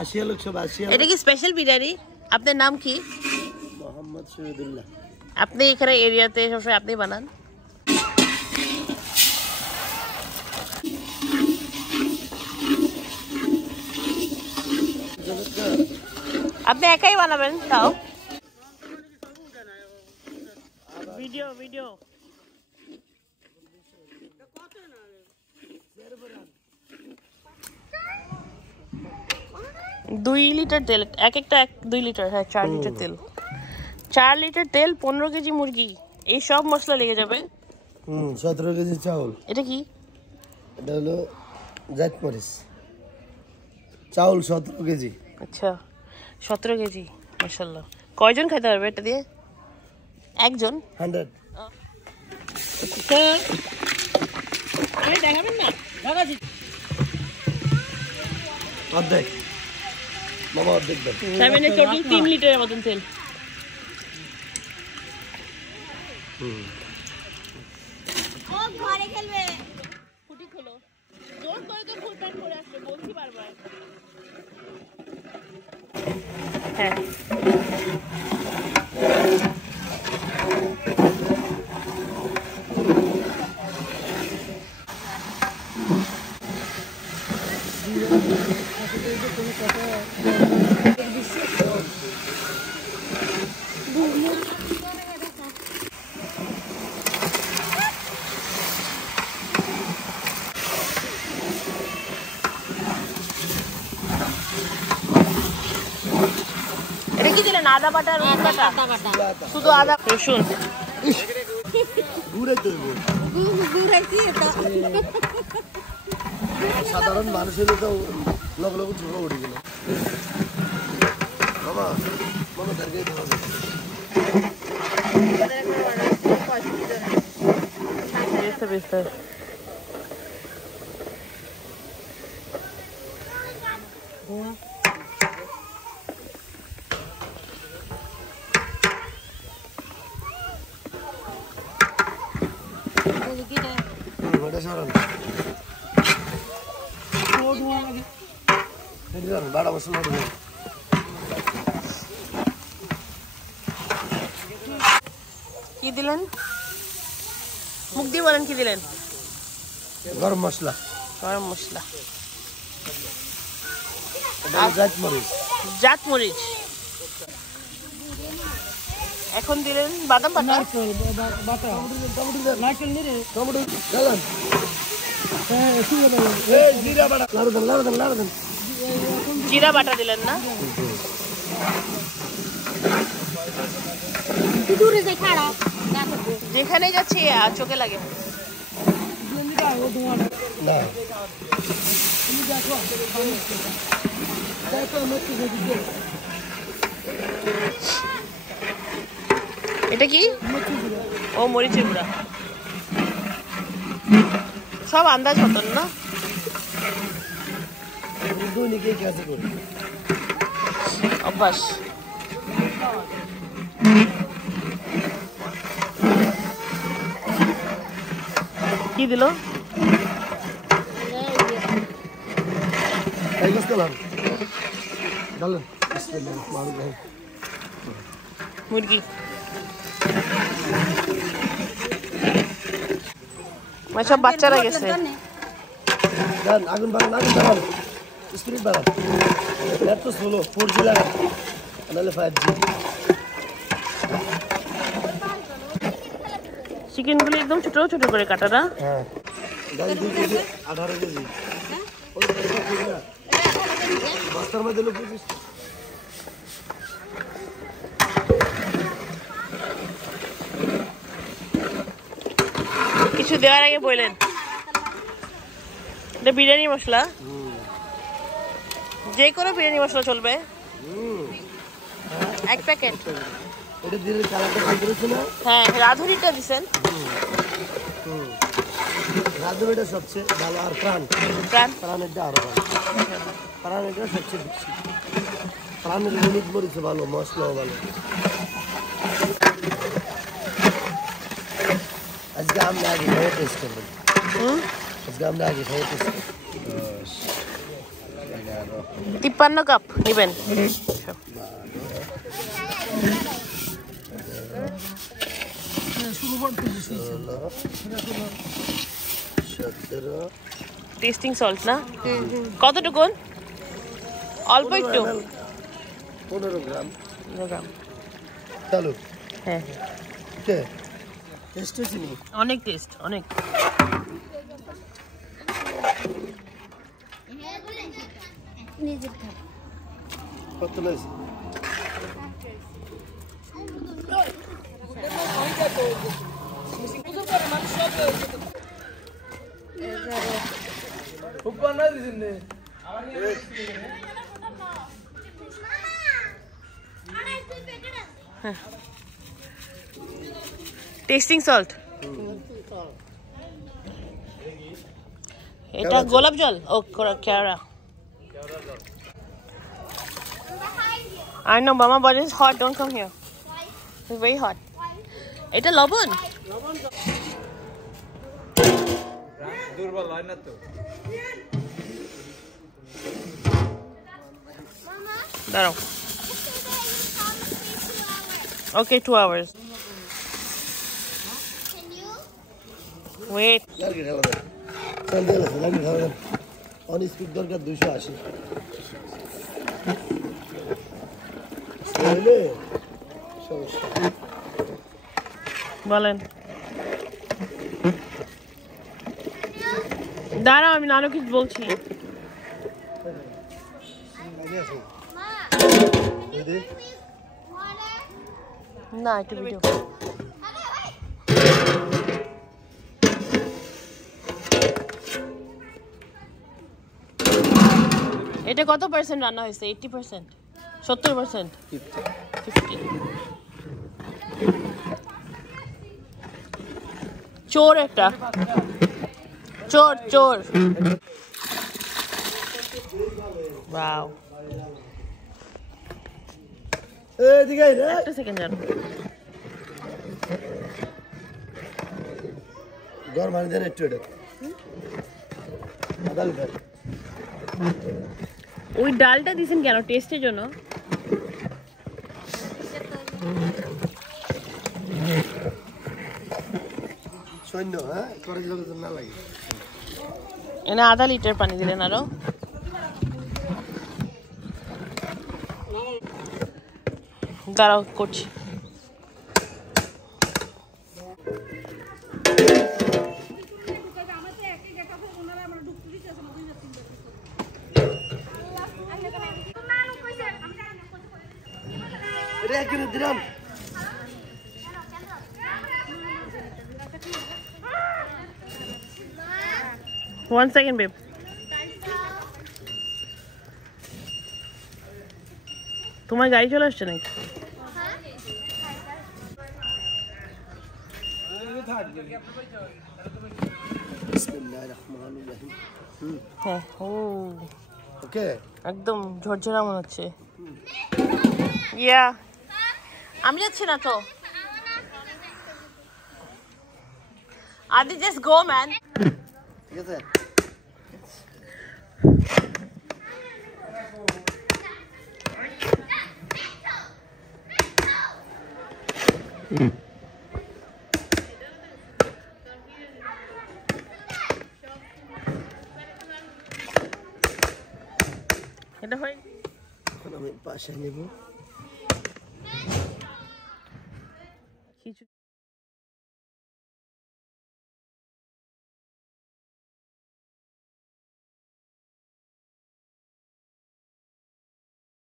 আসিয়া লোক সব আসিয়া। এটা কি স্পেশাল বিরিয়ানি? আপনার নাম কি? মোহাম্মদ শহীদুল্লাহ। আপনি এখানে এরিয়াতে সবসময় আপনি বানান? আপনি একাই বানাবেন? তাও ভিডিও ভিডিও 2 লিটার তেল, একটা 2 লিটার, হ্যাঁ 4 লিটার তেল। 4 লিটার তেল, 15 কেজি মুরগি, এই সব মশলা লেগে যাবে। 17 কেজি চাউল। এটা কি? এটা হলো জাত মরিচ। চাউল 17 কেজি। আচ্ছা 17 কেজি, মাশাআল্লাহ। কয়জন খেতে পারবে এটা দিয়ে? একজন? 100। দেখাবেন না? দেখাচ্ছি। অর্ধেক বাবা, অর্ধেক দেন। তার মানে টোটাল 3 লিটারের মতন তেল। ও ঘরে খেলবে। ফুটি খোলো। জোর করে তো ফুল প্যান্ট পরে আসছে, বলছি বারবার। হ্যাঁ এটা কি দিলেন? আদা বাটা, রসুন বাটা? শুধু আদা রসুন। সাধারণ মানুষের তো লগ লগ ঝোড়ো উঠে গেল বাবা, মনে থাকে বাড়া মশলা কি দিলেন? মুখ দিয়ে বলেন কি দিলেন? গরম মশলা। গরম মশলা, জাত মরিচ। জাত মরিচ। এখন দিলেন বাদাম বাটা। জিরা বাটা দিলেন না? যেখানে যাচ্ছি চোখে লাগে। এটা কি? ও মরিচের গুঁড়া। সব আন্দাজ মতন না? অভ্যাস। কি দিল? মুরগি। সব বাচ্চারা গেছে। আগুন বাড়ান, আগুন বাড়ান, স্পিড বাড়ান। এত স্লো 4G লাগান, নাহলে 5G। চিকেন গুলো একদম ছোট ছোট করে কাটা না? হ্যাঁ 2 কেজি 18 কেজি। বস্তার মধ্যে 25। কিছু দেওয়ার আগে বললেন এটা বিরিয়ানি মশলা। যে কোনো বিরিয়ানি মশলা চলবে? 1 প্যাকেট। এটা দিলে কালারটা সুন্দর হচ্ছে না? হ্যাঁ রাঁধুনিটা দিছেন। রাঁধুনিটা সবচেয়ে ভালো। আর প্রাণেরটা আরো ভালো। প্রাণেরটা সবচেয়ে বেশি। প্রাণের হলুদ মরিচ ভালো, মশলাও ভালো। আজকে আমরা আগে খাওয়া টেস্ট করবেন। আজকে আমরা আগে খাওয়া টেস্ট করবেন। 10, 11, 53 কাপ নেবেন। 17 টেস্টিং সল্ট না কতটুকুন? অল্প একটু 15 গ্রাম। 15 গ্রাম। চলো হ্যাঁ ওকে টেস্ট চিনি অনেক টেস্ট অনেক। কত লাগছে? টেস্টিং সল্ট এটা গোলাপ জল ও কেওড়া। I know mama but it's hot, don't come here, it's very hot. এটা লবণ দুর্বল হয় না তো। দাঁড়াও। Okay, 2 hours. Wait. লাগি ঢালা দাও। চল দে লাগি ঢালা দাও। অন স্পিড দরকার 280 তাহলে সমস্যা বলেন। দাঁড়াও আমি নানু কিছু বলছি। না একটু ভিডিও। এটা কত পার্সেন্ট রান্না হয়েছে? 80%, 70%, 50। চোর একটা, চোর চোর। ওয়াও এদিকে রে একটা সেকেন্ড জানো। গরম পানি দেন একটু এটা আদা লিটার ওই ডালটা দিছেন কেন? টেস্টের জন্য? সৈন্য হ্যাঁ করে দিলে তো না লাগে। এনে আধা লিটার পানি দিলেন আরো। দাঁড়াও করছি। এটা কিনে দিলাম। One second, babe. তোমার গাড়ি চলে আসছে নাকি? বিসমিল্লাহির রহমানির রহিম। হ্যাঁ ও ওকে একদম ঝরঝরা মনে হচ্ছে। ইয়া আমি যাচ্ছি না তো। আদি জাস্ট গো ম্যান। ঠিক আছে এটা হয় আমি পাশে নেব। কিছু